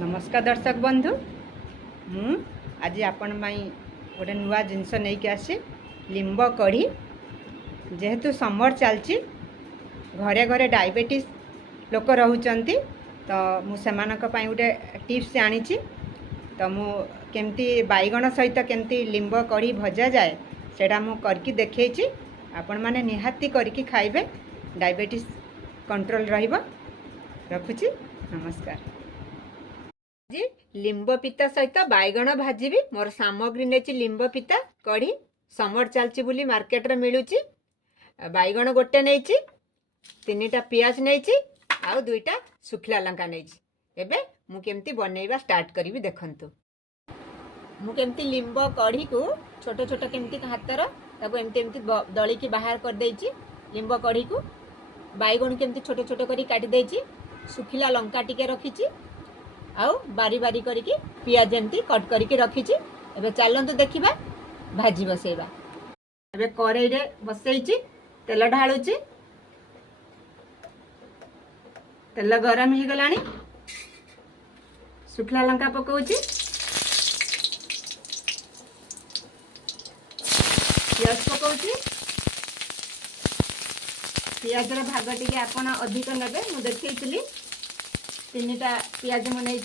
नमस्कार दर्शक बंधु मु आज आपण गोटे नुआ जिनस नहीं कि आसी लिंब कढ़ी जेहेतु समर चलची घरे घरे डायबिटीज लोक रोचंती तो मुझे गोटे टिप्स आनी तो मु केमती बैगण सहित केमती लिंब कढ़ी भजा जाए सेटा मु करके देखी आपण माने निहाती करके खाइबे डायबिटीज कंट्रोल रहिबो। रखुची नमस्कार। जी लिंब पिता सहित बैगण भाजी मोर सामग्री ने लिंब पिता कढ़ी समर चलची बुली मार्केट रे मिलूची बैगण गोटे नहीं तीनटा पियाज नहीं आउ दुईटा सुखला लंका नहीं एबे मु केमती बनैबा स्टार्ट करी देखंतु। मु केमती लिंब कढ़ी को छोट छोट केमती हाथर ताको एमती एमती दली की बाहर कर देइची लिंब कढ़ी को बैगण केमती छोट छोट करी काटी देइची सुखला लंका टिके रखीची आउ बारी बारी करके पियाज एमती कट करके रखीची। एबे चलंतु देखिबा भाजी बसेबा। एबे कढ़ई रे बसैची तेल ढाळुची तेल गरम हो गलानी सुखला लंका पकाउची पियाज पकाउची पियाज रो भाग टिके आपण अधिक नेबे मु देखैतली तीनटा पियाज मनाई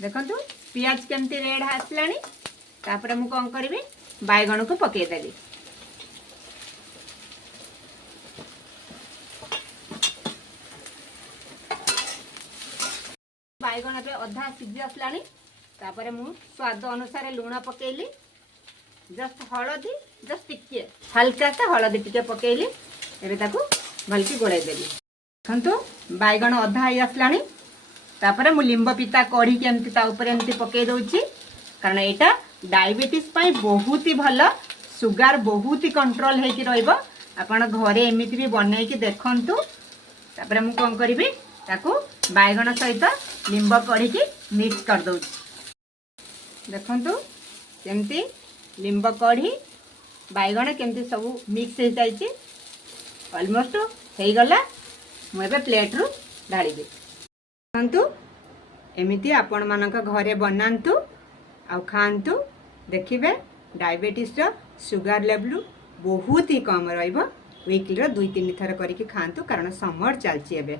देखंतु पियाज केमती रेड आसलानी तापर मु कौन करी बैगण को पकईदेवी बैगण ए अधा सीझी आसलानी तापर मु स्वाद अनुसार लुण पकेली जस्ट हलदी जस्ट टिके हल्का सा हलदी टिके पकेली एबे ताकू भलकी गोड़ाई देली। देखंतु बैगण अधा ही आसलानी तापर मु लिंब पिता कढ़ी के एमती ता ऊपर एमती पकई दउची कारण एटा डायबिटीज पाई बहुत ही भल सुगार बहुत ही कंट्रोल हेकी रहइबो। आपण घरे एमिति भी बनै कि देखंतु तापर मु कोन करबी ताकू बैगण सहित लिंब कढ़ी की मिक्स कर दउची। देखंतु केमती लिंब कढ़ी बैगण केमती सब मिक्स हो जाइए ऑलमोस्ट हो गला मुझे प्लेट रु ढाड़ी देखु एमती आपण मानक घरे बनातु आ खातु देखिए डायबिटीज सुगार लेवल बहुत ही कम रहिबो। वीकली 2-3 थर करके खातु कारण समर चलची एबे।